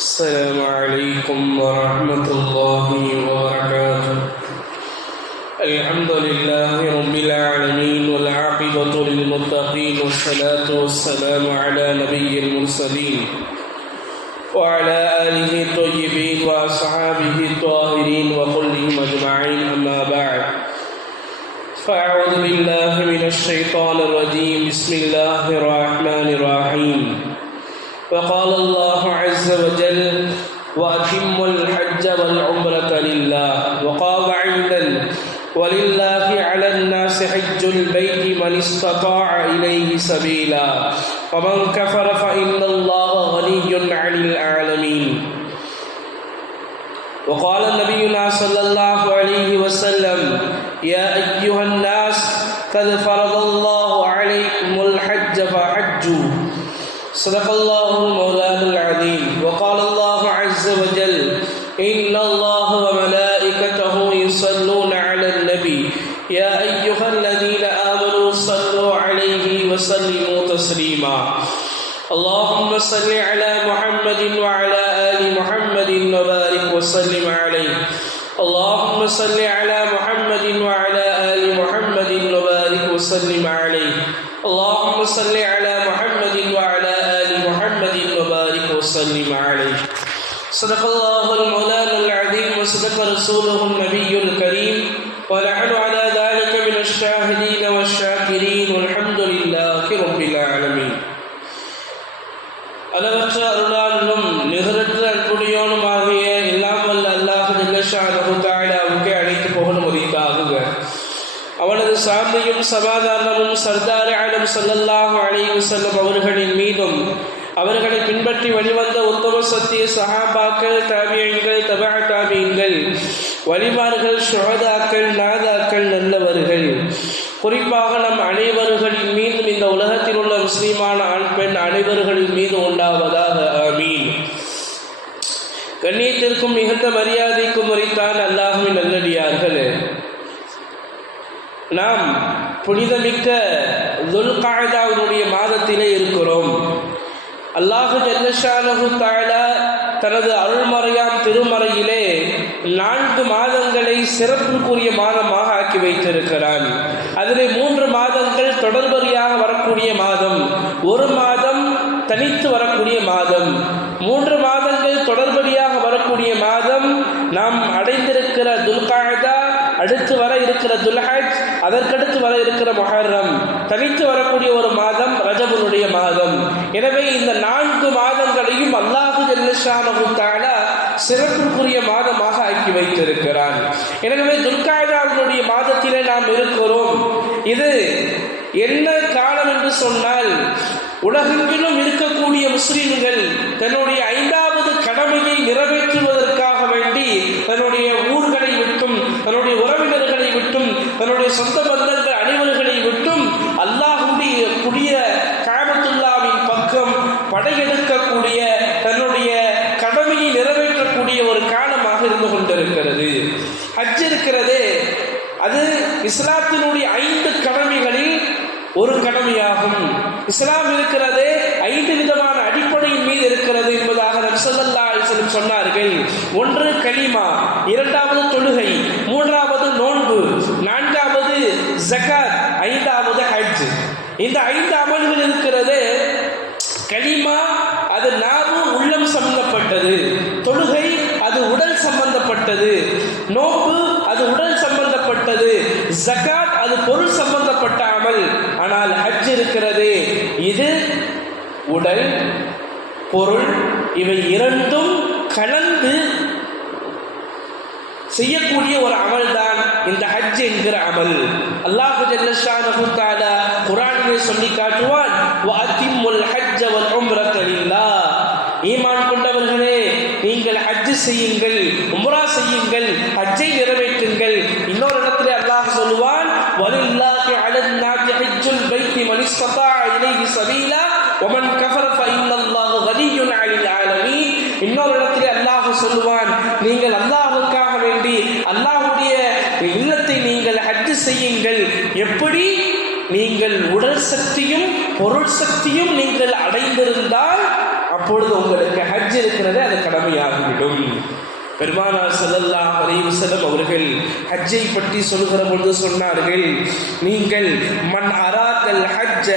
السلام عليكم ورحمة الله وبركاته. الحمد لله رب العالمين والعاقبة للمتقين والصلاة والسلام على نبي المرسلين وعلى آله الطيبين وأصحابه الطاهرين وكلهم أجمعين، أما بعد، فأعوذ بالله من الشيطان الرجيم. بسم الله الرحمن الرحيم. وقال الله عز وجل: وأتموا الحج والعمرة لله. وقال أيضا: ولله على الناس حج البيت من استطاع إليه سبيلا ومن كفر فإن الله غني عن العالمين. وقال نبينا صلى الله عليه وسلم: يا أيها الناس قد فرض الله عليكم الحج فحجوا. صدق الله المولى العظيم. وقال الله عز وجل: إن الله وملائكته يصلون على النبي يا أيها الذين آمنوا صلوا عليه وسلموا تسليما. اللهم صل على محمد وعلى آل محمد وبارك وسلم عليه. اللهم صل على محمد وعلى آل محمد وبارك وسلم عليه. اللهم صل على محمد وعلى آل محمد وبارك وسلم عليه. صدق الله المولى العظيم وصدق رسوله النبي الكريم ونحن على ذلك من الشاهدين والشاكرين والحمد لله رب العالمين. அளவற்ற அருளாளனும் நிகரற்ற அன்புடையோனுமாகிய எல்லாம் வல்ல அல்லாஹ் ஜல்ல ஷானஹு தஆலாவுக்கு அனைத்து புகழும் உரித்தாகுக. அவனது சாந்தியும் சமாதானமும் சர்தார் ஆலம் ஸல்லல்லாஹு அலைஹி வஸல்லம் அவர்களின் மீதும், அவர்களை பின்பற்றி வழிவந்த உத்தம சத்திய சஹாபாக்கள், தாபியீன்கள், தபஅ தாபியீன்கள், வலிமார்கள், ஷுஹதாக்கள், நாதாக்கள், நல்லவர்கள், குறிப்பாக நம் அனைவர்களின் மீதும் இந்த உலகத்தில் உள்ள முஸ்லிமான ஆண் பெண் அனைவர்களின் மீது உண்டாவதாக. ஆமீன். கண்ணியத்திற்கும் மிகுந்த மரியாதைக்கும் உரித்தான் அல்லாஹ்வின் நல்லடியார்களே, நாம் புனிதமிக்க துல்காஅதாவுடைய மாதத்திலே இருக்கிறோம். அல்லாஹ் ஜல்ல ஷானஹு தஆலா தனது அருள்மறையாம் திருமறையிலே 4 மாதங்களை சிறப்புக்குரிய மாதமாக ஆக்கி வைத்திருக்கிறான். அதிலே 3 மாதங்கள் தொடர்படியாக வரக்கூடிய மாதம், ஒரு மாதம் தனித்து வரக்கூடிய மாதம். 3 மாதங்கள் தொடர்படியாக வரக்கூடிய மாதம் நாம் அடைந்திருக்கிற துல்காஅதா, அடுத்து வர இருக்கிற துல்ஹஜ், அதற்கடுத்து வர இருக்கிற முஹர்ரம். தனித்து வரக்கூடிய ஒரு மாதம் ரஜபுடைய மாதம். எனவே இந்த 4 மாதங்களையும் அல்லாஹ் ஜல்ல ஷானஹு தஆலா சிறப்புக்குரிய மாதமாக ஆக்கி வைத்திருக்கிறான். எனவே துல்காஅதாவுடைய மாதத்திலே நாம் இருக்கிறோம். இது என்ன காலம் என்று சொன்னால், உலகெங்கிலும் இருக்கக்கூடிய முஸ்லிம்கள் தன்னுடைய 5வது கடமையை நிறைவேற்றுவதற்காக வேண்டி தன்னுடைய ஊர்களை விட்டும், தன்னுடைய உறவினர்களை விட்டும், தன்னுடைய சொந்த பந்தங்கள் அனைவர்களை விட்டும் அல்லாஹ்வுடைய புனித கஅபத்துல்லாவின் பக்கம் படையெடுக்கக்கூடிய, தன்னுடைய கடமையை நிறைவேற்றக்கூடிய ஒரு காலமாக இருந்து கொண்டிருக்கிறது. ஹஜ் இருக்கிறதே, அது இஸ்லாத்தினுடைய 5 கடமைகளில் ஒரு கடமையாகும். இஸ்லாம் இருக்கிறது 5 விதமான அடிப்படையின் மீது இருக்கிறது என்பதாக நபி ஸல்லல்லாஹு அலைஹி வஸல்லம் சொன்னார்கள். 1 கலிமா, 2வது தொழுகை, 3வது நோன்பு, 4வது ஜகாத், 5வது ஹஜ். இந்த 5 அமல்கள் இருக்கிறது. கலிமா அது நாவு உள்ளம் சம்பந்தப்பட்டது, தொழுகை அது உடல் சம்பந்தப்பட்டது, நோன்பு அது உடல் சம்பந்தப்பட்டது, ஜகாத் அது பொருள் சம்பந்தப்பட்ட அமல். ஆனால் ஹஜ் இருக்கிறது, இது உடல் பொருள் இவை இரண்டும் கலந்து செய்யக்கூடிய ஒரு அமல் தான் இந்த ஹஜ் என்கிற அமல். அல்லாஹ் ஜல்ல ஷானஹு தஆலா குர்ஆனிலே சொல்லி காட்டுவான்: வஅத்திம்முல் ஹஜ்ஜ வல் உம்ரத லில்லாஹ். ஈமான் கொண்டவர்களே, நீங்கள் ஹஜ் செய்யுங்கள், உம்ரா செய்யுங்கள், ஹஜ்ஜை நிறைவேற்றுங்கள். இன்னொரு இடத்திலே அல்லாஹ் சொல்லுவான்: வலில்லாஹி அலன் நாஸி ஹஜ்ஜுல் பைத்தி மன் இஸ்ததா இலைஹி சபீலா வமன் கஃபர ஃபஇன்னல்லாஹு கனிய்யுன் அனில் ஆலமீன். இன்னொரு இடத்திலே அல்லாஹ் சொல்லுவான்: நீங்கள் அல்லாஹ்வுக்காக வேண்டி அல்லாஹ்வுடைய இல்லத்தை நீங்கள் ஹஜ் செய்யுங்கள். எப்படி? நீங்கள் உடல் சக்தியும் பொருள் சக்தியும் நீங்கள் அடைந்திருந்தால் அப்பொழுது உங்களுக்கு ஹஜ் இருக்கிறது, அது கடமையாகிவிடும். பெருமானார் ஸல்லல்லாஹு அலைஹி வஸல்லம் அவர்கள் ஹஜ்ஜை பற்றி சொல்கிற பொழுது சொன்னார்கள், நீங்கள் மன் அராதல் ஹஜ்ஜ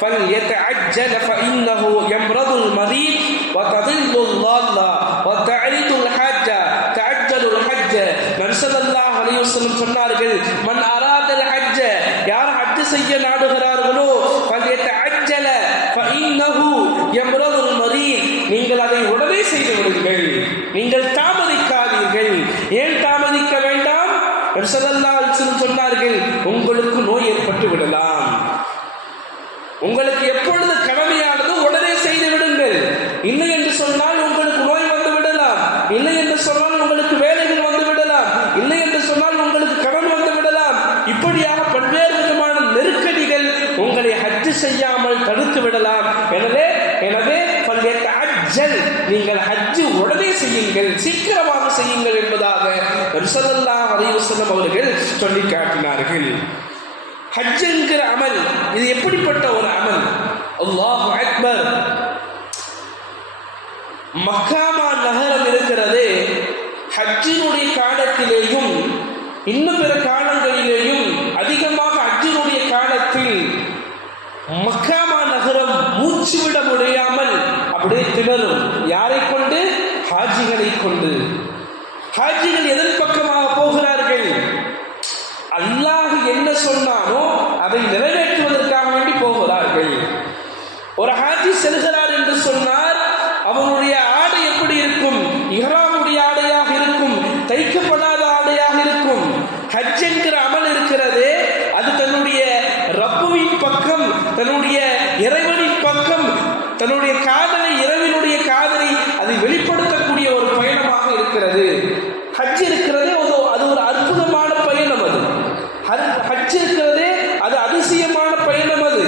ஃபல்யதஅஜ்ஜல் ஃபஇன்னஹு யம்ரதுல் மரீத் வ ததில்லுல் லால்லா வ தஅரிதுல் ஹஜ்ஜ தஅஜ்ஜலுல் ஹஜ்ஜ. நபி ஸல்லல்லாஹு அலைஹி வஸல்லம் சொன்னார்கள், மன் அராதல் ஹஜ்ஜ, யார் ஹஜ் செய்ய நாடுகிறார்களோ, ஃபல்யதஅஜ்ஜல ஃபஇன்னஹு யம்ரதுல் மரீத், நீங்கள் அதை உடனே செய்து விடுங்கள், நீங்கள் தாமதிக்காதீர்கள். ஏன் தாமதிக்க வேண்டாம்? நபி ஸல்லல்லாஹு அலைஹி வஸல்லம் சொன்னார்கள், உங்களுக்கு நோய் ஏற்பட்டு விடலாம். உங்களுக்கு எப்பொழுது கடமையானதோ உடனே செய்து விடுங்கள். இல்லை என்று சொன்னால் உங்களுக்கு நோய் வந்து விடலாம், இல்லை என்று சொன்னால் உங்களுக்கு வேலைகள் வந்து விடலாம், இல்லை என்று சொன்னால் உங்களுக்கு கடன் வந்து விடலாம். இப்படியாக பல்வேறு விதமான நெருக்கடிகள் உங்களை ஹஜ் செய்யாமல் தடுத்து விடலாம். எனவே நீங்கள் ஹஜ் உடனே செய்யுங்கள், சீக்கிரமாக செய்யுங்கள் என்பதாக நபி ஸல்லல்லாஹு அலைஹி வஸல்லம் அவர்கள் சொல்லி காட்டினார்கள். ஹஜ் என்கிற அமல் இது எப்படிப்பட்ட ஒரு அமல்? அல்லாஹு அக்பர். மக்காமா நகரம் இருக்கிறது, ஹஜ்ஜினுடைய காலத்திலேயும் இன்னும் பிற காலங்களிலேயும் அதிகமாக ஹஜ்ஜினுடைய காலத்தில் மக்காமா நகரம் மூச்சு விட முடியாமல் அப்படியே திணறும். யாரை கொண்டு? ஹாஜிகளை கொண்டு. ஹாஜிகள் எதன் பக்கமாக போகிறார்கள்? அல்லாஹ் என்ன சொன்னானோ அதை நிறைவேற்றுவதற்காக வேண்டி போகிறார்கள். ஒரு ஹாஜி செல்கிறார் என்று சொன்னார், அவருடைய ஆடை எப்படி இருக்கும்? இஹ்ராமுடைய ஆடையாக இருக்கும், தைக்கப்படாத ஆடையாக இருக்கும். ஹஜ் என்கிற அமல் இருக்கிறது, அது தன்னுடைய ரப்புவின் பக்கம், தன்னுடைய இறைவனின் பக்கம், தன்னுடைய காதலை, இறைவனுடைய காதலை அதை வெளிப்படுத்தக்கூடிய ஒரு பயணமாக இருக்கிறது. ஹஜ் இருக்கிறதே அது ஒரு அற்புதமான பயணம். அது ஹஜ் இருக்கிறதே அது அதிசயமான பயணம். அது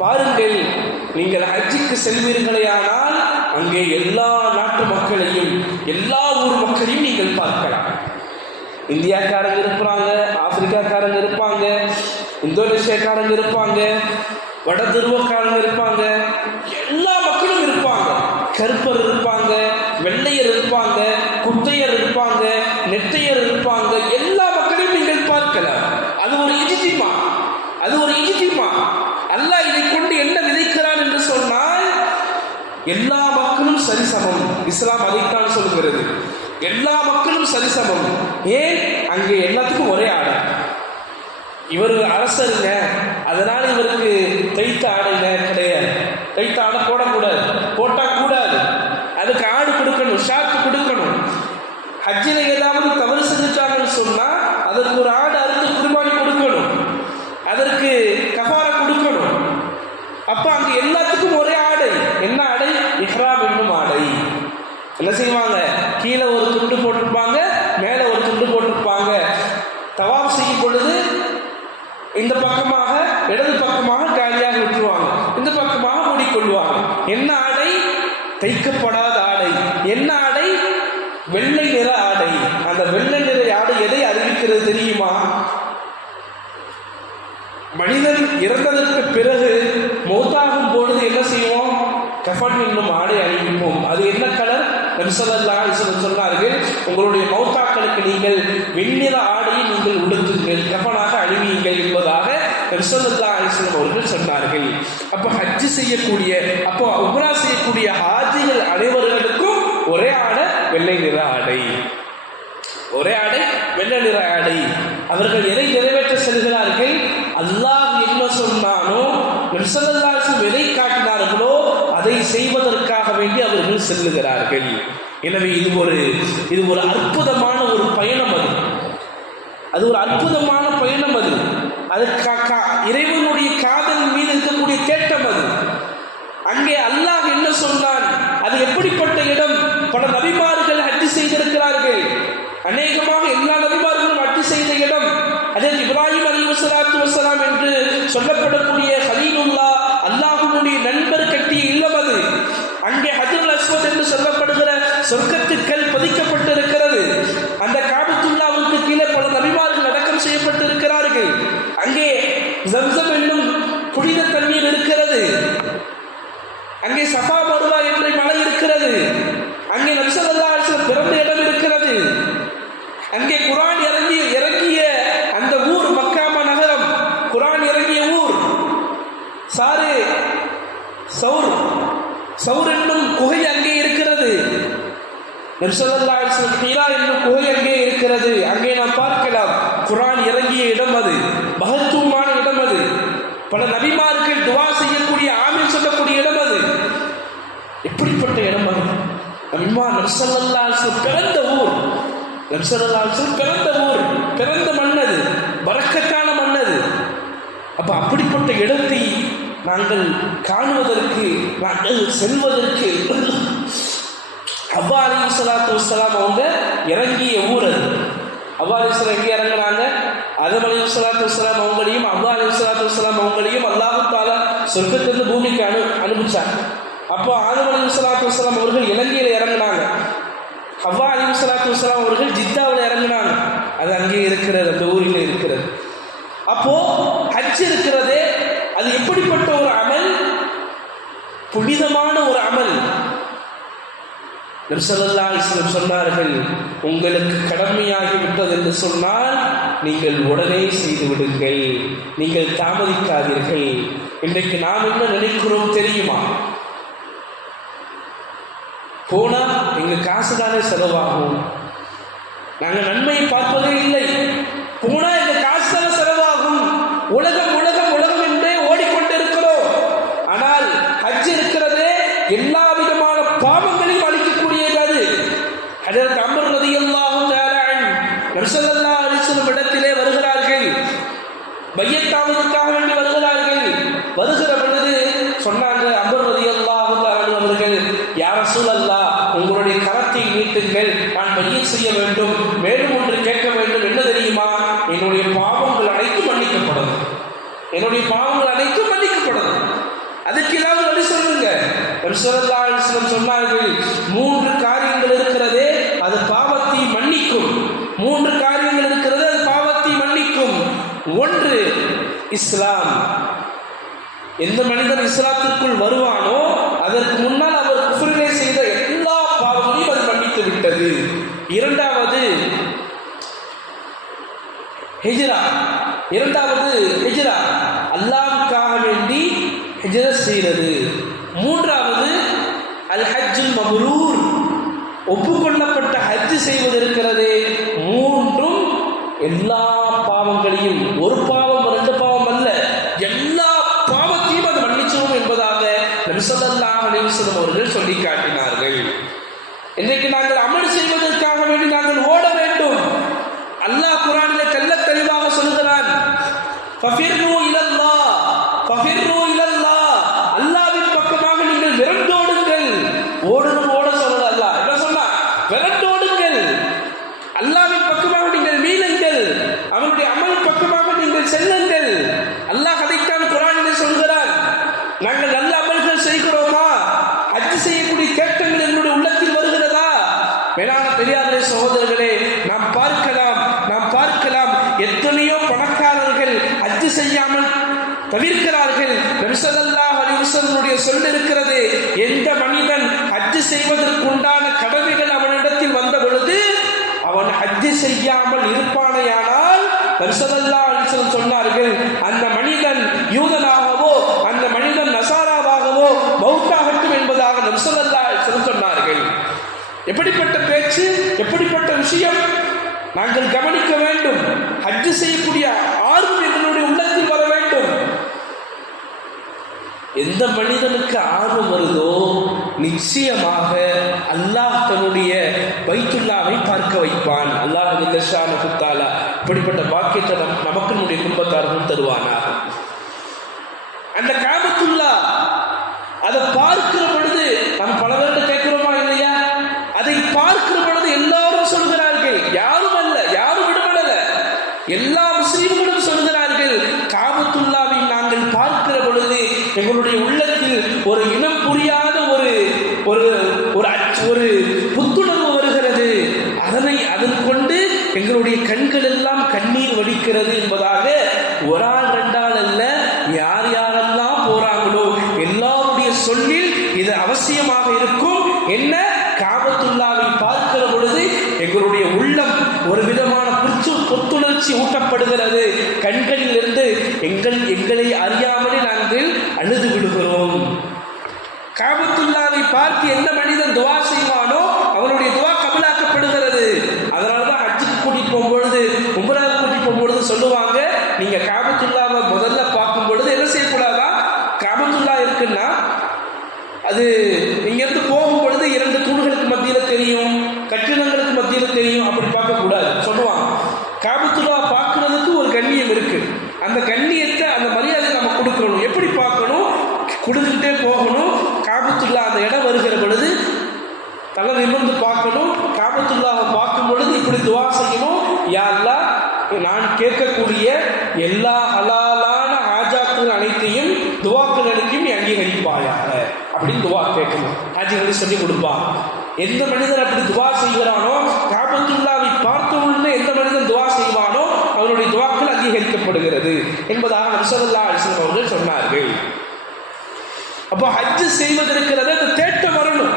பாருங்கள், நீங்கள் ஹஜ்ஜுக்கு செல்வீர்களேயானால் அங்கே எல்லா நாட்டு மக்களையும், எல்லா ஊர் மக்களையும் நீங்கள் பார்க்கலாம். இந்தியாக்காரங்க இருப்பாங்க, ஆப்பிரிக்காக்காரங்க இருப்பாங்க, இந்தோனேஷியாக்காரங்க இருப்பாங்க, வட துருவக்காரங்க இருப்பாங்க, எல்லா மக்களும் இருப்பாங்க. கருப்பர் இருப்பாங்க, வெள்ளையர் இருப்பாங்க, குட்டையர் இருப்பாங்க, நெட்டையர் இருப்பாங்க. எல்லா மக்களையும் நீங்கள் பார்க்கலாம். அது ஒரு இஜ்திமா. அல்லாஹ் இதை கொண்டு என்ன விதைக்கிறான் என்று சொன்னால், எல்லா மக்களும் சரிசமம். இஸ்லாம் அதைத்தான் சொல்கிறது, எல்லா மக்களும் சரிசமம். ஏன்? அங்கே எல்லாத்துக்கும் ஒரே ஆடை. இவர் அரசருங்க, அதனால இவருக்கு தைத்த ஆடைங்க கிடையாது. தைத்த ஆடை போடக்கூடாது, போட்டா கூடாது. அதுக்கு ஆடு கொடுக்கணும், ஷாக்கு கொடுக்கணும். ஹஜ்ஜில ஏதாவது தவறு செஞ்சுட்டாங்கன்னு சொன்னா அதற்கு ஒரு ஆடு அறுத்து குர்பானி கொடுக்கணும், அதற்கு கஃபாரா கொடுக்கணும். அப்ப அங்க எல்லாத்துக்கும் ஒரே ஆடை. என்ன ஆடை? இஹ்ராம் என்னும் ஆடை. என்ன செய்வாங்க? கீழே ஒரு துண்டு போட்டிருப்பாங்க, மேலே ஒரு துண்டு போட்டிருப்பாங்க. தவாப் செய்யும் பொழுது இந்த பக்கமாக இடது பக்கமாக காலியாக விட்டுருவாங்க, இந்த பக்கமாக மூடிக்கொள்வாங்க. என்ன ஆடை? தைக்கப்படாத ஆடை. என்ன ஆடை? வெள்ளை நிற ஆடை. அந்த வெள்ளை நிற ஆடை எதை அறிவிக்கிறது தெரியுமா? மனிதன் இறந்ததற்கு பிறகு மௌத்தாகும் பொழுது என்ன செய்வோம்? கஃபன் என்னும் ஆடை அணிவிப்போம். அது என்ன கலர்? நபி ஸல்லல்லாஹு அலைஹி வஸல்லம் சொன்னார்கள், உங்களுடைய மௌத்தாக்களுக்கு நீங்கள் வெண்ணிற ஆடையை நீங்கள் உடுத்துங்கள், கஃபனாக அணிவியுங்கள் என்பதாக நபி ஸல்லல்லாஹு அலைஹி வஸல்லம் அவர்கள் சொன்னார்கள். அப்போ ஹஜ் செய்யக்கூடிய, அப்போ உம்ரா செய்யக்கூடிய ஹாஜிகள் அனைவர்களுக்கும் ஒரே ஆடை, வெள்ளை நிற ஆடை. ஒரே ஆடை, வெள்ளை நிற ஆடை. அவர்கள் எதை நிறைவேற்ற செல்கிறார்கள்? அல்லாஹ் என்ன சொன்னானோ, நபி ஸல்லல்லாஹு அலைஹி வஸல்லம் எதை காட்டினார்களோ அதை செய்வதற்காக வேண்டி அவர்கள் செல்லுகிறார்கள். எனவே இது ஒரு அற்புதமான ஒரு பயணம். அது ஒரு அற்புதமான பயணம். அது இறைவனுடைய காதல் மீது இருக்கக்கூடிய தேட்டம். அது அங்கே அல்லாஹ் என்ன சொன்னான், அது எப்படிப்பட்ட இடம்? பல நபிமார்கள் ஹஜ் செய்திருக்கிறார்கள். அநேகமாக எல்லா நபிமார்களும் ஹஜ் செய்த இடம் அதே இப்ராஹிம் அலைஹிஸ்ஸலாத்து வஸ்ஸலாம் என்று சொல்லப்படக்கூடிய கலீலுல்லாஹ், அல்லாஹ்வுடைய நண்பர் கட்டிய இல்லம் அது. அங்கே ஹஜ்ருல் அஸ்வத் என்று சொல்லப்படுகிற சொர்க்கத்துக்கள் பதிக்கப்பட்டு இருக்கிறது. அந்த காபத்துல்லாஹ்வுக்கு கீழே பல நபிமார்கள் அடக்கம் செய்யப்பட்டு இருக்கிறார்கள். அங்கே ஜம்சம் என்னும் புனித தண்ணீர் இருக்கிறது. அங்கே சஃபா மர்வா என்ற மலை இருக்கிறது. அங்கே நபி ஸல்லல்லாஹு அலைஹி வஸல்லம் பிறந்த இடம் இருக்கிறது. அங்கே குர்ஆன் இறங்கிய அந்த ஊர் மக்காமா நகரம், குர்ஆன் இறங்கிய ஊர். சௌர் என்னும் குகை அங்கே இருக்கிறது. நபி ஸல்லல்லாஹு அலைஹி வஸல்லம் ஹீரா என்னும் குகை அங்கே இருக்கிறது. அங்கே நாம் பார்க்கலாம் குர்ஆன் இறங்கிய இடம் அது, மகத்துவமான இடம் அது. பல நபிமார்கள் துஆ செய்யக்கூடிய, ஆமீன் சொல்லக்கூடிய இடம் அது. எப்படிப்பட்ட இடம் அது? நபி ஸல்லல்லாஹு அலைஹி வஸல்லம் பிறந்த ஊர், நபி ஸல்லல்லாஹு அலைஹி வஸல்லம் பிறந்த ஊர், பிறந்த மண் அது, பரக்கத்தான மண் அது. அப்ப அப்படிப்பட்ட இடத்தை நாங்கள் காணுவதற்கு, நாங்கள் செல்வதற்கு அவ்வா அலைஹிஸ்ஸலாத்து வஸ்ஸலாம் அவங்க இறங்கிய ஊர் அது. அவ்வா அலைஹிஸ்ஸலாம் எங்கே இறங்குறாங்க? ஆதம் அலைஹிஸ்ஸலாத்து வஸ்ஸலாம் அவங்களையும் அவ்வா அலைஹிஸ்ஸலாத்து வஸ்ஸலாம் அவங்களையும் அல்லாஹ் தஆலா சொர்க்கத்திலிருந்து பூமிக்கு அனுப்பிச்சாங்க. அப்போ ஆதம் அலைஹிஸ்ஸலாத்து வஸ்ஸலாம் அவர்கள் இலங்கையில் இறங்குனாங்க. அவ்வா அலைஹிஸ்ஸலாத்து வஸ்ஸலாம் அவர்கள் ஜித்தாவில் இறங்குனாங்க. அது அங்கே இருக்கிறது, அந்த ஊரில் இருக்கிறது. அப்போ ஹஜ் இருக்கிறதே, அது எப்படிப்பட்ட ஒரு அமல்? புனிதமான ஒரு அமல். நபி ஸல்லல்லாஹு அலைஹி வஸல்லம் சொன்னார்கள், உங்களுக்கு கடமையாகிவிட்டது என்று சொன்னால் நீங்கள் உடனே செய்து விடுங்கள், நீங்கள் தாமதிக்காதீர்கள். இன்றைக்கு நாம் என்ன நினைக்கிறோம் தெரியுமா? போனா எங்க காசு தானே செலவாகும், நாங்கள் நன்மையை பார்ப்பதே இல்லை. போனா எங்க காசு தானே செலவாகும், உலகம் உலகம் உலகம் என்றே ஓடிக்கொண்டிருக்கிறோம். ஆனால் ஹஜ் இருக்கிறதே எல்லா விதமான பாவங்களையும் அளிக்கக்கூடியது அது. ஹஜ்ரத் அம்ர் ரலியல்லாஹு தஆலா அன்ஹு நபி ஸல்லல்லாஹு அலைஹி வஸல்லம் இடத்திலே வருகிறார்கள், பையத்தாவதற்காக வேண்டி வருகிறார்கள். வருகிற பொழுது சொன்னாங்க, அம்ர் ரலியல்லாஹு தஆலா அவர்கள், யா ரசூலல்லாஹ், உங்களுடைய கரத்தை நீட்டுங்கள், நான் பையத் செய்ய வேண்டும். மேலும் ஒன்று கேட்க வேண்டும், என்ன தெரியுமா? என்னுடைய பாவங்கள் அனைத்தும் மன்னிக்கப்படும், என்னுடைய பாவங்கள் அனைத்தும் மன்னிக்கப்படும். அதுக்கு ஏதாவது வழி சொல்லுங்க. நபி ஸல்லல்லாஹு அலைஹி வஸல்லம் சொன்னார்கள், 3 காரியங்கள் இருக்கிறதே அது பாவத்தை மன்னிக்கும். 3 காரியங்கள் இருக்கிறது, அது பாவத்தை மன்னிக்கும். 1 இஸ்லாம். எந்த மனிதன் இஸ்லாத்திற்குள் வருவானோ அதற்கு முன்னால் அவர் குஃப்ரிலே செய்த எல்லா பாவங்களையும் அது மன்னித்து விட்டது. 2வது ஹிஜ்ரா. 2வது ஹிஜ்ரா, அல்லாஹ்வுக்காக வேண்டி ஹிஜ்ரத் செய்கிறது. 3வது அல் ஹஜ்ஜுல் மப்ரூர், ஒப்புக்கொள்ளப்பட்ட ஹஜ் செய்வது இருக்கிறது. 3ம் எல்லா பாவங்களையும், ஒரு பாவம் 2 பாவம் அல்ல, எல்லா பாவத்தையும் அது மன்னிச்சிடும் என்பதாக நபி ஸல்லல்லாஹு அலைஹி வஸல்லம் அவர்கள் சொல்லி காட்டினார்கள். இன்றைக்கு நாங்கள் அமல் செய்வதற்காக வேண்டி நாங்கள் ஓட வேண்டும். அல்லாஹ் குர்ஆனிலே தெள்ளத் தெளிவாக சொல்கிறான், ஃபஃபிர்ரு இலல்லாஹ், ஃபஃபிர்ரு இலல்லாஹ், அல்லாஹ்வின் பக்கமாக நீங்கள் விரண்டோடுங்கள். ஓடணும், ஓட சொல்லல அல்லாஹ், என்ன சொன்னா? விரண்டோடுங்கள். அல்லாஹ்வின் பக்கமாக நீங்கள் மீளுங்கள், அவனுடைய அமல் பக்கமாக நீங்கள் செல்லுங்கள். அல்லாஹ் அதைத்தான் குர்ஆனிலே சொல்கிறான். நாங்கள் நல்ல அமல்கள் செய்கிறோமா? ஹஜ் செய்யக்கூடிய தேட்டங்கள் என்னுடைய உள்ளத்தில் வருகிறதா? மேலான பெரியார்களே, சகோதரர்களே, நாம் பார்க்கலாம் எத்தனையோ பணக்காரர்கள் ஹஜ் செய்யாமல் தவிர்க்கிறார்கள். நபி ஸல்லல்லாஹு அலைஹி வஸல்லம் சொல் இருக்கிறது, எந்த மனிதன் ஹஜ் செய்வதற்குண்டான கடமைகள் அவனிடத்தில் வந்த பொழுது அவன் ஹஜ் செய்யாமல் இருப்பானையானால் நபி ஸல்லல்லாஹு அலைஹி வஸல்லம் சொன்னார்கள், அந்த மனிதன் யூதனாகவோ அந்த மனிதன் நசாராவாகவோ மௌத்தாகட்டும் என்பதாக நபி ஸல்லல்லாஹு அலைஹி வஸல்லம் சொன்னார்கள். எப்படிப்பட்ட பேச்சு, எப்படிப்பட்ட விஷயம்! நாங்கள் கவனிக்க வேண்டும். ஹஜ் செய்யக்கூடிய ஆர்வம் எங்களுடைய உள்ளத்தில் வர வேண்டும். எந்த மனிதனுக்கு ஆர்வம் வருதோ நிச்சயமாக அல்லாஹ் தன்னுடைய பைத்துல்லாவை பார்க்க வைப்பான். அல்லாஹ் ஜல்ல ஷானஹு தஆலா இப்படிப்பட்ட பாக்கியத்தை நமக்கு நம்முடைய குடும்பத்தார்களும் தருவானாக. அந்த காபத்துல்லா அதை பார்க்கிற பொழுது நாம் பல பேர்கிட்ட கேட்கிறோமா இல்லையா? அதை பார்க்கிற பொழுது எல்லாரும் சொல்கிறார்கள், யாரும் அல்ல, யாரும் விடுபடல, எல்லா முஸ்லிம்களும் சொல்கிறார்கள், காபத்துல்லாவை நாங்கள் பார்க்கிற பொழுது எங்களுடைய உள்ளத்தில் ஒரு இனம் புரியாத ஒரு புத்துணர்வு வருகிறது. அதன் கொண்டு எங்களுடைய கண்கள் எல்லாம் கண்ணீர் வடிக்கிறது என்பதாக ஒரு ஆள் 2 ஆள் அல்ல, யார் யாரெல்லாம் போறாங்களோ எல்லாருடைய சொல்லில் இது அவசியமாக இருக்கும். என்ன? காபத்துல்லாவை பார்க்கிற பொழுது எங்களுடைய உள்ளம் ஒரு விதமான புத்துணர்ச்சி ஊட்டப்படுகிறது. கண்களில் இருந்து எங்களை அறியாமலே நாங்கள் அழுது விடுகிறோம். காபத்துல்லாவை பார்த்து எந்த மனிதன் துவா செய்வானோ அவனுடைய துவா கபூலாக்கப்படுகிறது. அதனாலதான் ஹஜ்ஜுக்கு கூட்டிட்டு போகும்பொழுது, உம்ராவுக்கு கூட்டிட்டு போகும்பொழுது சொல்லுவாங்க, நீங்க காபத்துல்லாவை முதல்ல பார்க்கும் பொழுது என்ன செய்யக்கூடாதா? காபத்துல்லா இருக்குன்னா அது இங்கிருந்து போகும் பொழுது 2 தூண்களுக்கு மத்தியில தெரியும், கட்டிடங்களுக்கு மத்தியில தெரியும், அப்படி பார்க்க கூடாது சொல்லுவாங்க. காபத்துல்லா பார்க்கறதுக்கு ஒரு கண்ணியம் இருக்கு. அந்த கண்ணியத்தை, அந்த மரியாதை நம்ம கொடுக்கணும். எப்படி பார்க்கணும்? கொடுத்துக்கிட்டே போகணும். காபத்துல்லா அந்த இடம் வருகிற பொழுது தலை நிமிர்ந்து பார்க்கணும். காபத்துல்லாவை பார்க்கும் பொழுது இப்படி துவா செய்யணும், யா அல்லாஹ், நான் கேட்கக்கூடிய எல்லா ஹலாலான ஹாஜாக்கள் அனைத்தையும் துவாக்கள் அனைத்தையும் நீ அங்கீகரிப்பாயாக அப்படின்னு துவா கேட்கணும். ஹாஜிகளை சொல்லி கொடுப்பான். எந்த மனிதன் அப்படி துவா செய்கிறானோ, காபத்துல்லாவை பார்த்த உடனே எந்த மனிதன் துவா செய்வானோ அவனுடைய துவாக்கள் அங்கீகரிக்கப்படுகிறது என்பதாக நபி ஸல்லல்லாஹு அலைஹி வஸல்லம் அவர்கள் சொன்னார்கள். அப்போ ஹஜ் செய்வதற்கிறது அந்த தேட்டம் வரணும்,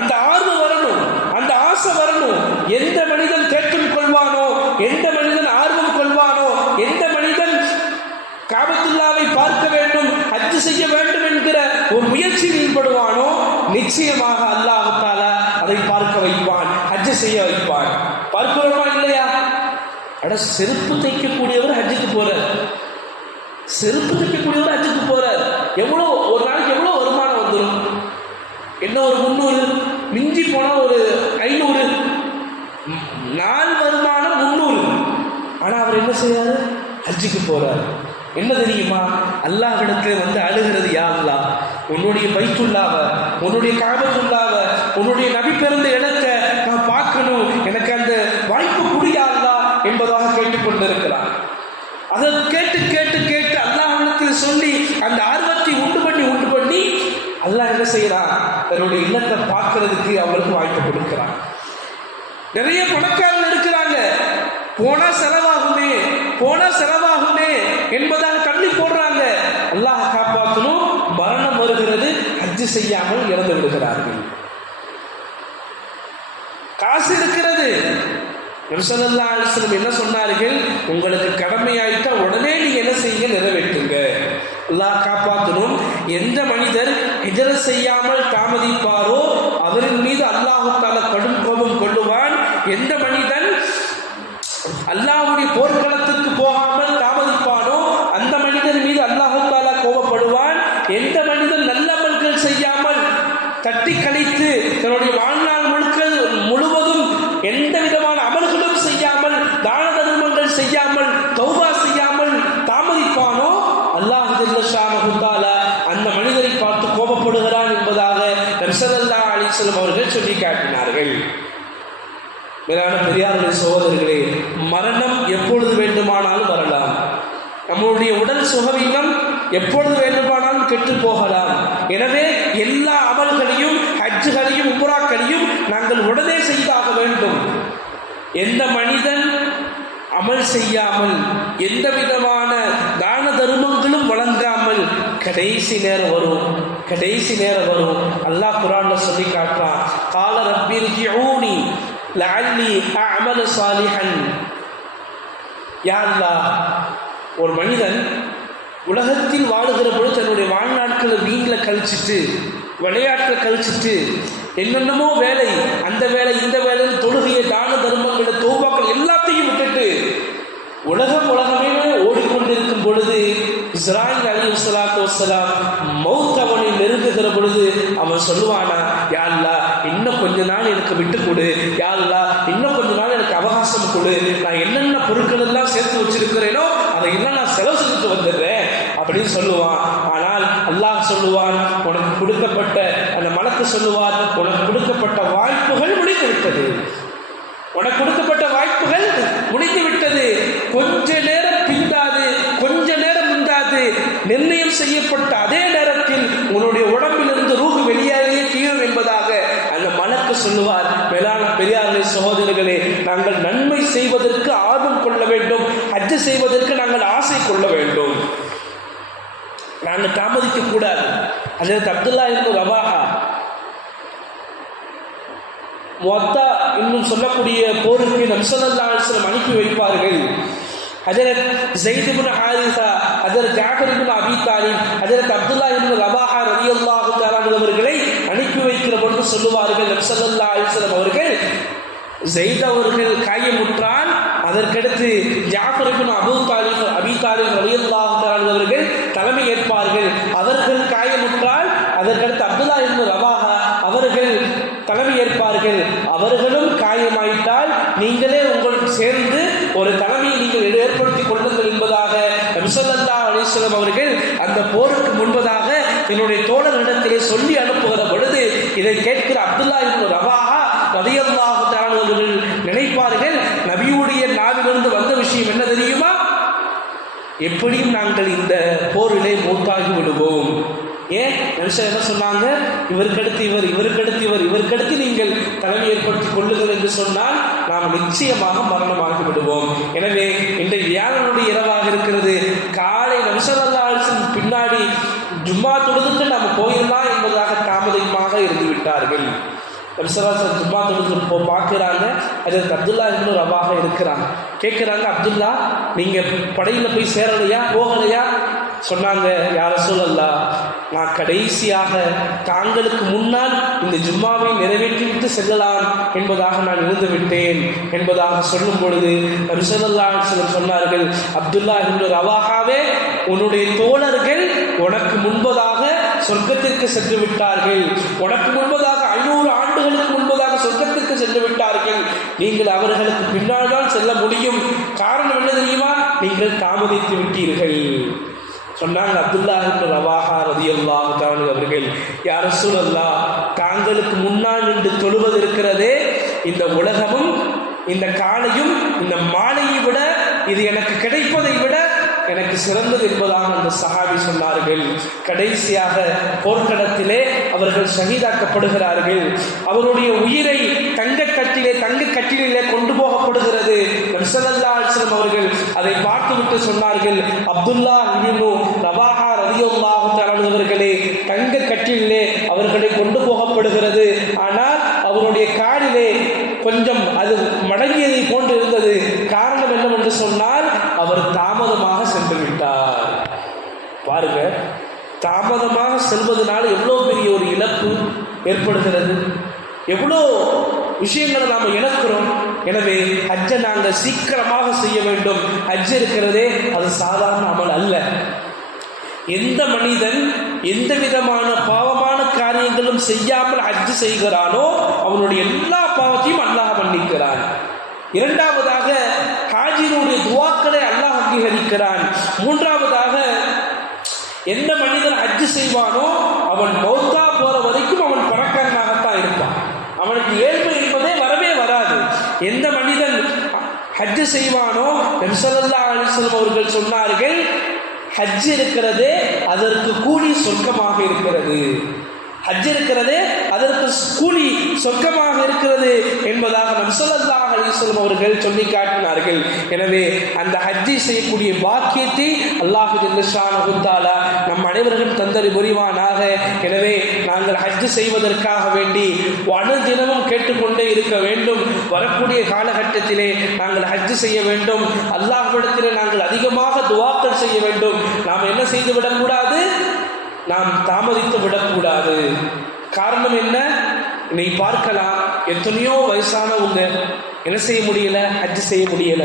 அந்த ஆர்வம் வரணும், அந்த ஆசை வரணும். எந்த மனிதன் தேட்டம் கொள்வானோ, எந்த மனிதன் ஆர்வம் கொள்வானோ, எந்த மனிதன் காபத்துல்லாவை பார்க்க வேண்டும், ஹஜ் செய்ய வேண்டும் என்கிற ஒரு முயற்சியில் ஈடுபடுவானோ நிச்சயமாக அல்லாஹ் தஆலா அதை பார்க்க வைப்பான், ஹஜ் செய்ய வைப்பான். பார்க்கிறோமா இல்லையா? அட, செருப்பு தைக்கக்கூடியவர் ஹஜ்ஜுக்கு போறார், செருப்பு தைக்கக்கூடியவர் ஹஜ்ஜுக்கு போறார். எவ்வளோ ஒரு நாளைக்கு எவ்வளோ வருமானம் வந்துடும்? என்ன, ஒரு 300, மிஞ்சி போனால் ஒரு 500 நாள் வருமானம் 300. ஆனால் அவர் என்ன செய்யறாரு? ஹஜ்ஜுக்கு போறார். என்ன தெரியுமா? அல்லாஹ்விடத்தில் வந்து அழுகிறது, யா அல்லாஹ், உன்னுடைய பைத்துல்லாவ, உன்னுடைய காபத்துல்லாவ, உன்னுடைய நபி பிறந்த இடத்தை நான் பார்க்கணும், எனக்கு அந்த வாய்ப்பு புரியா அல்லாஹ் என்பதாக கேட்டுக்கொண்டிருக்கிறார். அதை கேட்டு கேட்டு கேட்டு அல்லாஹ்விடத்தில் சொல்லி அந்த ஆர்வத்தை உண்டு பண்ணி அல்லாஹ் என்ன செய்யறான்? தன்னுடைய இல்லத்தை பார்க்கறதுக்கு அவங்களுக்கு வாய்ப்பு கொடுக்கிறான். நிறைய பணக்காரர்கள் இருக்கிறாங்க, போனா செலவாகுமே என்பதாக தள்ளி போடுறாங்க. அல்லாஹ் காப்பாற்றணும், மரணம் வருகிறது, ஹஜ் செய்யாமல் இறந்து விடுகிறார்கள். காசு இருக்கிறது. நபி ஸல்லல்லாஹு அலைஹி வஸல்லம் என்ன சொன்னார்கள்? உங்களுக்கு கடமையாயிட்டா உடனே நீங்க என்ன செய்யுங்க? நிறைவேற்றுங்க. அல்லாஹ் காப்பாற்றணும். எந்த மனிதர் ஹிஜ்ரத் செய்யாமல் தாமதிப்பாரோ அவரின் மீது அல்லாஹ் தஆலா கடும் கோபம் கொள்ளுவான். எந்த மனிதன் அல்லாஹ்வுடைய போர்க்களத்துக்கு போகாமல் தாமதிப்பானோ அந்த மனிதன் மீது அல்லாஹ் தஆலா கோபப்படுவான். எந்த மனிதன் நல்ல அமல்கள் செய்யாமல் தட்டி கழித்து தன்னுடைய வாழ்நாள் முழுவதும் எந்த விதமான அமல்களும் செய்யாமல், தான தர்மங்கள் செய்யாமல், தௌபா செய்யாமல் தாமதிப்பானோ அல்லாஹ் ஜல்ல ஷானஹு தஆலா அந்த மனிதரை பார்த்து கோபப்படுகிறான் என்பதாக நபி ஸல்லல்லாஹு அலைஹி வஸல்லம் அவர்கள் சொல்லி காட்டினார்கள். மேலான பெரியார்களே, சகோதரர்களே, மரணம் எப்பொழுது வேண்டுமானாலும் வரலாம். நம்முடைய உடல் சுகவீனம் எப்பொழுது வேண்டுமானாலும் கெட்டு போகலாம். எனவே எல்லா அமல்களையும், ஹஜ்ஜுகளையும், உம்ராக்களையும் நாங்கள் உடனே செய்தாக வேண்டும். எந்த மனிதன் அமல் செய்யாமல், எந்த விதமான தான தர்மங்களும் வழங்காமல் கடைசி நேரம் வரும். அல்லாஹ் குர்ஆன்ல சொல்லி காட்டுறான், கால ரப்பிர்ஜிஊனி லஅல்லி அஅமலு சாலிஹன். யா அல்லாஹ், ஒரு மனிதன் உலகத்தில் வாழுகிற பொழுது தன்னுடைய வாழ்நாட்களை வீட்டில் கழிச்சிட்டு, விளையாட்டில் கழிச்சிட்டு, என்னென்னமோ வேலை, அந்த வேலை இந்த வேலைன்னு தொழுகையை, தான தர்மங்களை, தௌபாக்கள் எல்லாத்தையும் விட்டுட்டு உலகமே ஓடிக்கொண்டிருக்கும் பொழுது இஸ்ராயில் அலைஹிஸ்ஸலாத்து வஸ்ஸலாம் மௌத் அவனை நெருங்குகிற பொழுது அவன் சொல்லுவானா, யா அல்லாஹ், இன்னும் கொஞ்ச நாள் எனக்கு விட்டு கொடு, யா அல்லாஹ், இன்னும் கொஞ்ச நாள் எனக்கு அவகாசம் கொடு, நான் என்னென்ன பொருட்கள் எல்லாம் சேர்த்து வச்சிருக்கிறேனோ அதை எல்லாம் நான் செலவு செஞ்சுட்டு வந்துடுறேன் அப்படின்னு சொல்லுவான். ஆனால் அல்லாஹ் சொல்லுவான், உனக்கு கொடுக்கப்பட்ட அந்த மலக்கு சொல்லுவார், உனக்கு கொடுக்கப்பட்ட வாய்ப்புகள் முடிந்து விட்டது, உனக்கு கொடுக்கப்பட்ட வாய்ப்புகள் முடிந்து விட்டது. கொஞ்ச நேரம் பிந்தாது, கொஞ்ச நேரம் முந்தாது, நிர்ணயம் செய்யப்பட்ட அதே நேரத்தில் உன்னுடைய உடம்பிலிருந்து ரூஹ் வெளியேறியே தீரும் என்பதாக அந்த மலக்கு சொல்லுவார். பெரியார்களே, சகோதரர்களே, நாங்கள் நன்மை செய்வதற்கு ஆர்வம் கொள்ள வேண்டும், ஹஜ் செய்வதற்கு நாங்கள் ஆசை கொள்ள வேண்டும், நாங்கள் தாமதிக்க கூடாது. ஹஜ்ரத் அப்துல்லா இப்னு ரவாஹா முஅத்தா இன்னும் சொல்லக்கூடிய போருக்கு நபி ஸல்லல்லாஹு அலைஹி வஸல்லம் அனுப்பி வைப்பார்கள். ஹஜரத் ஸைத் இப்னு ஹாரிஸா, ஹஜரத் ஜாஃபர் இப்னு அபீ தாலிப், ஹஜரத் அப்துல்லா இப்னு ரவாஹா ரலியல்லாஹு தஆலா அவர்களை அனுப்பி வைக்கிற பொழுது சொல்லுவார்கள் நபி ஸல்லல்லாஹு அலைஹி வஸல்லம் அவர்கள், ஸைத் அவர்கள் காயமுற்றால் அதற்கடுத்து ஜாஃபர் இப்னு அபீ தாலிப் ரலியல்லாஹு தஆலா அவர்கள் தலைமை ஏற்பார்கள். அவர்கள் காயமுற்றால் அதற்கடுத்து அப்துல்லா இப்னு ரவாஹா அவர்கள் தலைமை ஏற்பார்கள். அவர்களும் காயமாயிட்டால் நீங்களே உங்களுக்கு சேர்ந்து ஒரு தலைமையை நீங்கள் ஏற்படுத்திக் கொள்ளுங்கள் என்பதாக நபி ஸல்லல்லாஹு அலைஹி வஸல்லம் அவர்கள் அந்த போருக்கு முன்பதாக என்னுடைய தோழர்களிடத்திலே சொல்லி அனுப்புகிற பொழுது இதை கேட்கிற அப்துல்லா இப்னு ரவாஹா ரலியல்லாஹு தஆலா அவர்கள் நினைப்பார்கள், நபியுடைய நாவிலிருந்து வந்த விஷயம் என்ன தெரியுமா? எப்படியும் நாங்கள் இந்த போரிலே மூத்தாகி விடுவோம். ஏன் மனுஷன் என்ன சொன்னாங்க? இவருக்கடுத்து இவர், இவருக்கடுத்து இவர், இவருக்கடுத்து நீங்கள் தலைமை ஏற்படுத்திக் கொள்ளுங்கள் என்று சொன்னால் நாம் நிச்சயமாக மரணமாகி விடுவோம். எனவே இன்றைய வியாழனுடைய இரவாக இருக்கிறது. காலை நபி ஸல்லல்லாஹு அலைஹி வஸல்லம் பின்னாடி ஜும்மா தொழுதுட்டு நாம் போயிடலாம் என்பதாக தாமதமாக இருந்து விட்டார்கள். நபி ஸல்லல்லாஹு அலைஹி வஸல்லம் ஜும்மா தொழுது பார்க்குறாங்க. அதற்கு அப்துல்லா இப்னு ரவாஹா இருக்கிறாங்க. கேட்குறாங்க, அப்துல்லா நீங்கள் படையில் போய் சேரலையா, போகலையா? சொன்னாங்க, யா ரசூலல்லாஹ், நான் கடைசியாக தாங்களுக்கு முன்னால் இந்த ஜும்மாவை நிறைவேற்றிவிட்டு செல்லலாம் என்பதாக நான் இருந்து விட்டேன் என்பதாக சொல்லும் பொழுது நபி ஸல்லல்லாஹு அலைஹி வஸல்லம் சொன்னார்கள், அப்துல்லா இப்னு ரவாஹாவே, உன்னுடைய தோழர்கள் உனக்கு முன்பதாக சொர்க்கத்திற்கு சென்று விட்டார்கள். உனக்கு முன்பதாக 500 ஆண்டுகளுக்கு முன்பதாக சொர்க்கத்திற்கு சென்று விட்டார்கள். நீங்கள் அவர்களுக்கு பின்னால் தான் செல்ல முடியும். காரணம் என்ன தெரியுமா? நீங்கள் தாமதித்து விட்டீர்கள் சொன்னாங்க. அப்துல்லா இப்னு ரவாஹா ரலியல்லாஹு தஆலா அவர்கள், யா ரசூலல்லாஹ், தாங்களுக்கு முன்னால் நின்று தொழுவது இருக்கிறதே, இந்த உலகமும் இந்த காலையும் இந்த மாலையை விட இது எனக்கு கிடைப்பதை விட எனக்கு சிறந்தது என்பதாக அந்த சஹாபி சொன்னார்கள். கடைசியாக போர்க்களத்திலே அவர்கள் ஷஹீதாக்கப்படுகிறார்கள். அவருடைய உயிரை தங்க கட்டிலே கொண்டு போகப்படுகிறது. நபி ஸல்லல்லாஹு அலைஹி வஸல்லம் அவர்கள் அதை பார்த்துவிட்டு சொன்னார்கள், அப்துல்லா இப்னு ரவாஹா ரலியல்லாஹு தஆலா அவர்களே, தங்க கட்டிலே அவர்களை கொண்டு போகப்படுகிறது. ஆனால் அவருடைய காலிலே கொஞ்சம் அது மடங்கியதை போன்று இருந்தது. காரணம் என்னவென்று சொன்னால், அவர் தாமதமாக சென்று விட்டார். பாருங்க, தாமதமாக செல்வதனால எவ்வளோ பெரிய ஒரு இழப்பு ஏற்படுகிறது, எவ்வளோ விஷயங்களை நாம் இழக்கிறோம். எனவே ஹஜ்ஜை நாங்கள் சீக்கிரமாக செய்ய வேண்டும். ஹஜ் இருக்கிறதே அது சாதாரண அமல் அல்ல. எந்த மனிதன் எந்த விதமான பாவமான காரியங்களும் செய்யாமல் ஹஜ் செய்கிறானோ அவனுடைய எல்லா பாவத்தையும் அல்லாஹ் மன்னிக்கிறான். இரண்டாவதாக ஹாஜினுடைய துவாக்களை அல்லாஹ் அங்கீகரிக்கிறான். மூன்றாவதாக எந்த மனிதன் ஹஜ் செய்வானோ அவன் மௌத்தா போற வரைக்கும் அவன் பணக்காரனாகத்தான் இருப்பான். அவனுக்கு ஏழ்மை என்பதே வரவே வராது. எந்த மனிதன் ஹஜ் செய்வானோ, நபி ஸல்லல்லாஹு அலைஹி வஸல்லம் அவர்கள் சொன்னார்கள், ஹஜ் இருக்கிறதே அதற்கு கூலி சொர்க்கமாக இருக்கிறது. ஹஜ் இருக்கிறதே அதற்கு கூலி சொர்க்கமாக இருக்கிறது என்பதாக நபி ஸல்லல்லாஹு அலைஹி வஸல்லம் அவர்கள் சொல்லி காட்டினார்கள். எனவே அந்த ஹஜ்ஜை செய்யக்கூடிய பாக்கியத்தை அல்லாஹ் ஜல்ல ஷானஹு தஆலா நம் அனைவருக்கும் தந்தரி புரிவானாக. எனவே நாங்கள் ஹஜ் செய்வதற்காக வேண்டி அனுதினமும் கேட்டுக்கொண்டே இருக்க வேண்டும். வரக்கூடிய காலகட்டத்திலே நாங்கள் ஹஜ் செய்ய வேண்டும். அல்லாஹ்விடத்திலே நாங்கள் அதிகமாக துஆக்கள் செய்ய வேண்டும். நாம் என்ன செய்து விடக்கூடாது? நாம் தாமதித்து விடக்கூடாது. காரணம் என்ன? நீ பார்க்கலாம், எத்தனையோ வயசானவங்க என்ன செய்ய முடியல, ஹஜ் செய்ய முடியல.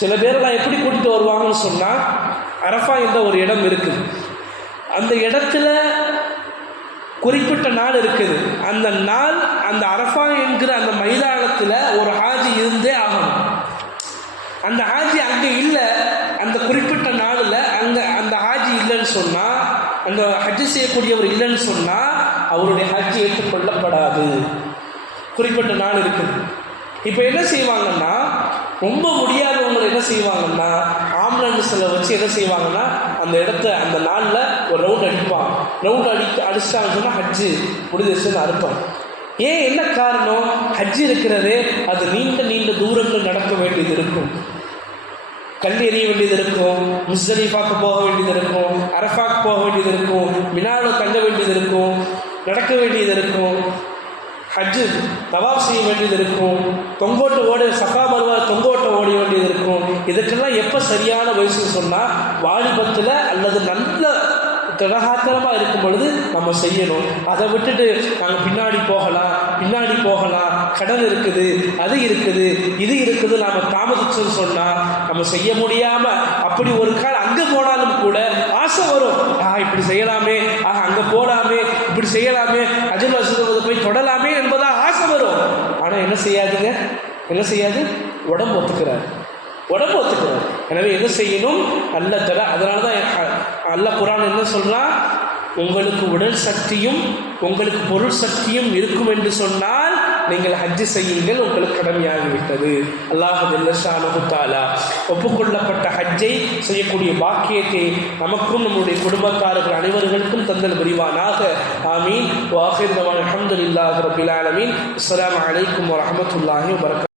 சில பேரெல்லாம் எப்படி கூட்டிட்டு வருவாங்கன்னு சொன்னா, அரஃபா என்ற ஒரு இடம் இருக்குது. அந்த இடத்துல குறிப்பிட்ட நாள் இருக்குது. அந்த நாள் அந்த அரஃபா என்கிற அந்த மைதானத்தில் ஒரு ஹாஜி இருந்தே ஆகணும். அந்த ஹாஜி அங்கே இல்லை, அந்த குறிப்பிட்ட நாளில் அங்கே அந்த ஹாஜி இல்லைன்னு சொன்னா, அந்த ஹஜ் செய்யக்கூடியவர் இல்லைன்னு சொன்னா அவருடைய ஹஜ் ஏற்றுக்கொள்ளப்படாது. குறிப்பிட்ட நாள் இருக்குது. இப்போ என்ன செய்வாங்கன்னா, ரொம்ப முடியாதவங்க என்ன செய்வாங்கன்னா, ஆம்புலன்ஸில் வச்சு என்ன செய்வாங்கன்னா, அந்த இடத்த அந்த நாளில் ஒரு ரவுண்ட் அடிப்பான். ரவுண்ட் அடிச்சிட்டாங்கன்னு சொன்னால் ஹஜ்ஜு முடிஞ்சிருச்சுன்னு அர்த்தம். ஏன், என்ன காரணம்? ஹஜ் இருக்கிறதே அது நீண்ட தூரங்கள் நடக்க வேண்டியது இருக்கும். கல் எறிய வேண்டியது இருக்கும், முஸ்தலிஃபாக்கு போக வேண்டியது இருக்கும், அரஃபாக்கு போக வேண்டியது இருக்கும், மினாவில் தங்க வேண்டியது இருக்கும், நடக்க வேண்டியது இருக்கும். ஹஜ்ஜு தவாஃப் செய்ய வேண்டியது இருக்கும், தொங்கோட்டு ஓட சஃபா மர்வா தொங்கோட்ட ஓட வேண்டியது இருக்கும். இதுக்கெல்லாம் எப்போ சரியான வயசுன்னு சொன்னால் வாலிபத்தில் அல்லது நல்ல திடகாத்திரமாக இருக்கும் பொழுது நம்ம செய்யணும். அதை விட்டுட்டு நாங்கள் பின்னாடி போகலாம், கடன் இருக்குது, அது இருக்குது, இது இருக்குது, நாம் தாமதிச்சோன்னு சொன்னால் நம்ம செய்ய முடியாமல் அப்படி ஒரு கால் அங்கே போனாலும் கூட ஆசை வரும். இப்படி செய்யலாமே, அங்கே போகலாமே, இப்படி செய்யலாமே, அஜுல் மசூத் போய் தொடலாமே என்பதாக ஆசை வரும். ஆனால் என்ன செய்யாது, உடம்பு ஒத்துக்கிறார். எனவே என்ன செய்யணும், நல்ல அதனால தான் அல்லாஹ் குர்ஆன் என்ன சொல்றான், உங்களுக்கு உடல் சக்தியும் உங்களுக்கு பொருள் சக்தியும் இருக்கும் என்று சொன்னால் நீங்கள் ஹஜ்ஜு செய்யுங்கள், உங்களுக்கு கடமையாகிவிட்டது. அல்லாஹ் ஜல்ல ஷானஹு தஆலா ஒப்புக்கொள்ளப்பட்ட ஹஜ்ஜை செய்யக்கூடிய பாக்கியத்தை நமக்கும் நம்முடைய குடும்பத்தார்கள் அனைவர்களுக்கும் தந்தல் புரிவானாக. ஆமீன். வ ஆகிரு தஅவானா அல்ஹம்துலில்லாஹி ரப்பில் ஆலமீன். அஸ்ஸலாமு அலைக்கும் வ ரஹ்மத்துல்லாஹி வ பரகாத்துஹு.